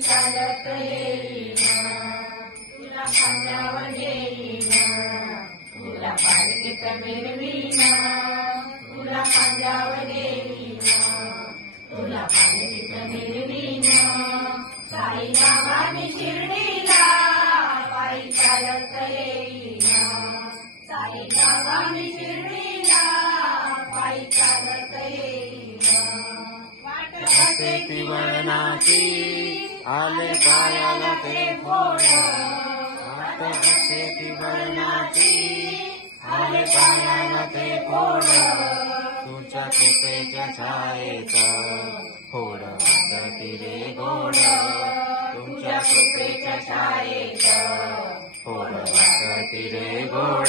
चालत येईना तुला खांद्यावर घेईना तुला पालखीत मिरवीना तुला खांद्यावर घेईना तुला पालखीत साई बाबा मी शिर्डीला बाई चालत येईना साई बाबा मी शिर्डीला बाई चालत येईना वाट असे ती वळणाची आले पायाला ते फोड आता असे ती वळणाची आले पायाला ते फोड तुझ्या कृपेच्या छायेत फोड वाटती गोड तुमच्या कृपेच्या छायेत फोड तिरे रे गोड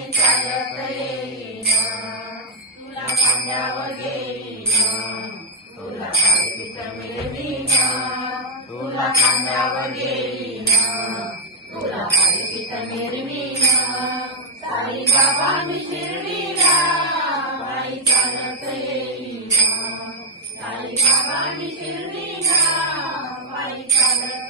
बाई चालत येईना तुला खांद्यावर घेईना तुला पालखीत मिरवीना तुला खांद्यावर घेईना तुला साई बाबांनी शिर्डीला बाई चालत येईना साई बाबांनी शिर्डीला बाई चालत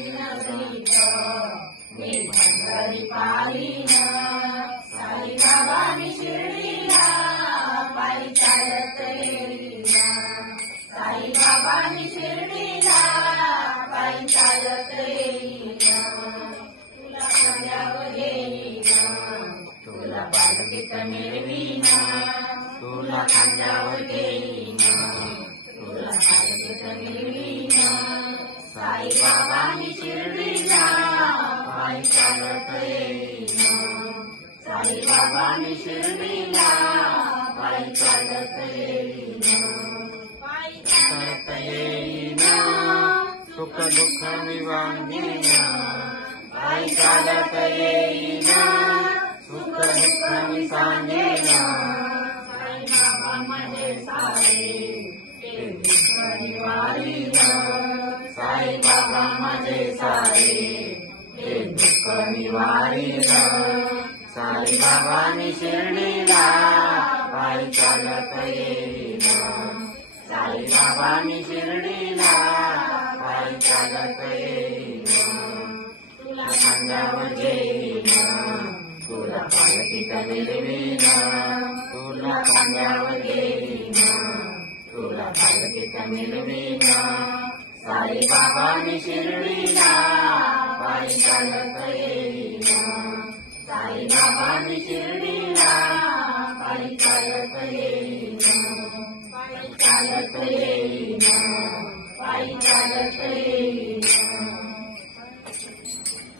पालखीत मिरवीना तुला खांद्यावर घेईना तुला पालखीत मिरवीना साई बाबांनी शिर्डीला पायी चालत येईना साई बाबांनी शिर्डीला पायी चालत येईना पायी चालत येईना सुख दुःख विवांगीना आई चालत येईना सुख दुःख मी साई बाबा माझे सारे निवारीना साई। बाबा माझे सारे ते दुःख निवारीना। साई बाबांनी शिर्डीला पायी चालत साई बाबांनी शिर्डीला पायी चालत येईना। तुला खांद्यावर घेईना तुला पालखीत मिरवीना तुला खांद्यावर घेईना तुला पालखीत मिरवीना साई बाबांनी शिर्डीला पायी चालत येईना साई बाबांनी